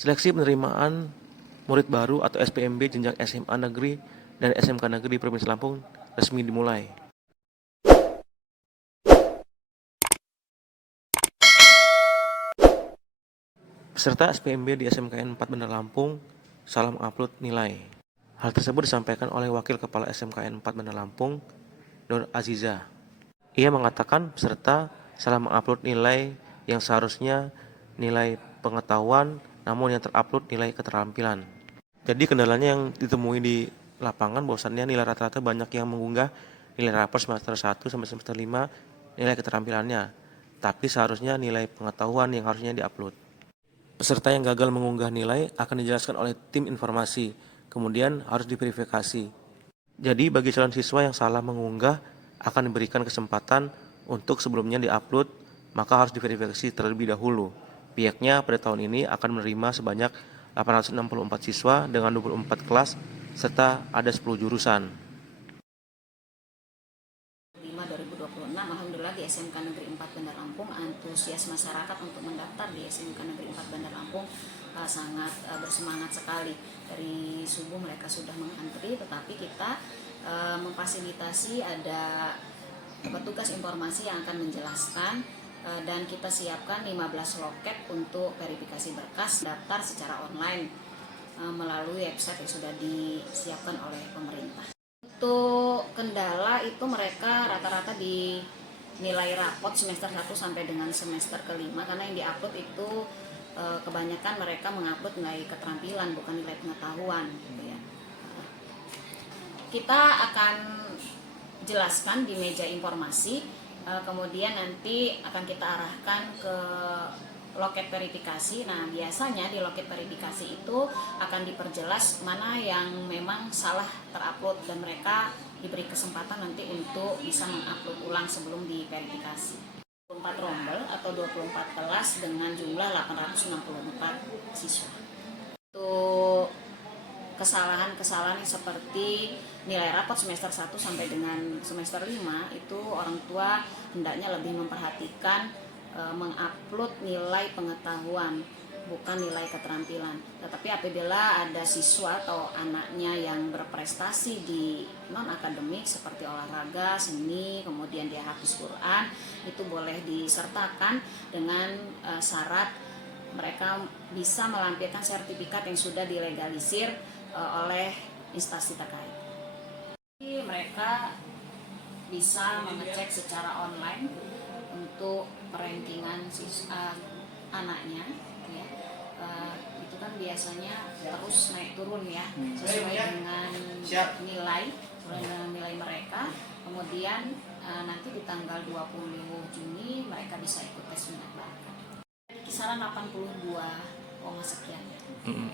Seleksi penerimaan murid baru atau SPMB jenjang SMA Negeri dan SMK Negeri Provinsi Lampung resmi dimulai. Peserta SPMB di SMKN 4 Bandar Lampung salah mengupload nilai. Hal tersebut disampaikan oleh Wakil Kepala SMKN 4 Bandar Lampung, Nur Aziza. Ia mengatakan peserta salah mengupload nilai yang seharusnya nilai pengetahuan, namun yang terupload nilai keterampilan. Jadi kendalanya yang ditemui di lapangan bahwasannya nilai rata-rata banyak yang mengunggah nilai rapor semester 1 sampai semester 5 nilai keterampilannya. Tapi seharusnya nilai pengetahuan yang harusnya diupload. Peserta yang gagal mengunggah nilai akan dijelaskan oleh tim informasi, kemudian harus diverifikasi. Jadi bagi calon siswa yang salah mengunggah akan diberikan kesempatan untuk sebelumnya diupload, maka harus diverifikasi terlebih dahulu. Pihaknya pada tahun ini akan menerima sebanyak 864 siswa dengan 24 kelas serta ada 10 jurusan. 2026, alhamdulillah di SMK Negeri 4 Bandar Lampung antusias masyarakat untuk mendaftar di SMK Negeri 4 Bandar Lampung sangat bersemangat sekali. Dari subuh mereka sudah mengantri, tetapi kita memfasilitasi ada petugas informasi yang akan menjelaskan dan kita siapkan 15 loket untuk verifikasi berkas daftar secara online melalui website yang sudah disiapkan oleh pemerintah. Untuk kendala itu mereka rata-rata di nilai rapot semester 1 sampai dengan semester kelima, karena yang diupload itu kebanyakan mereka mengupload nilai keterampilan bukan nilai pengetahuan gitu ya. Kita akan jelaskan di meja informasi, kemudian nanti akan kita arahkan ke loket verifikasi. Nah, biasanya di loket verifikasi itu akan diperjelas mana yang memang salah terupload dan mereka diberi kesempatan nanti untuk bisa mengupload ulang sebelum diverifikasi. 24 rombel atau 24 kelas dengan jumlah 864 siswa. Untuk kesalahan-kesalahan seperti nilai rapot semester 1 sampai dengan semester 5 itu orang tua hendaknya lebih memperhatikan mengupload nilai pengetahuan bukan nilai keterampilan. Tetapi apabila ada siswa atau anaknya yang berprestasi di non-akademik seperti olahraga, seni, kemudian dia hafiz Quran, itu boleh disertakan dengan syarat mereka bisa melampirkan sertifikat yang sudah dilegalisir oleh instansi terkait. Jadi mereka bisa mengecek secara online untuk perankingan anaknya ya. Itu kan biasanya terus naik turun ya sesuai dengan nilai mereka. Kemudian nanti di tanggal 20 Juni mereka bisa ikut tes minat bakat. Kisaran 82 sekian.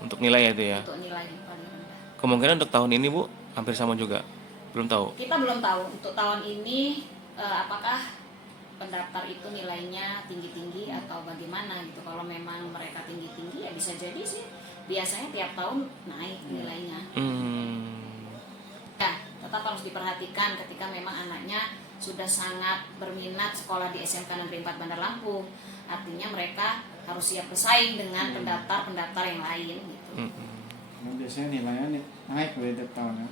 Untuk nilai itu ya? Untuk nilai yang paling rendah. Kemungkinan untuk tahun ini Bu hampir sama juga? Belum tahu? Kita belum tahu untuk tahun ini apakah pendaftar itu nilainya tinggi-tinggi atau bagaimana gitu. Kalau memang mereka tinggi-tinggi ya bisa jadi sih. Biasanya tiap tahun naik nilainya. Ya, tetap harus diperhatikan ketika memang anaknya sudah sangat berminat sekolah di SMK Negeri 4 Bandar Lampung. Artinya mereka harus siap bersaing dengan pendaftar-pendaftar yang lain gitu. Biasanya nilainya naik dari tahun ya.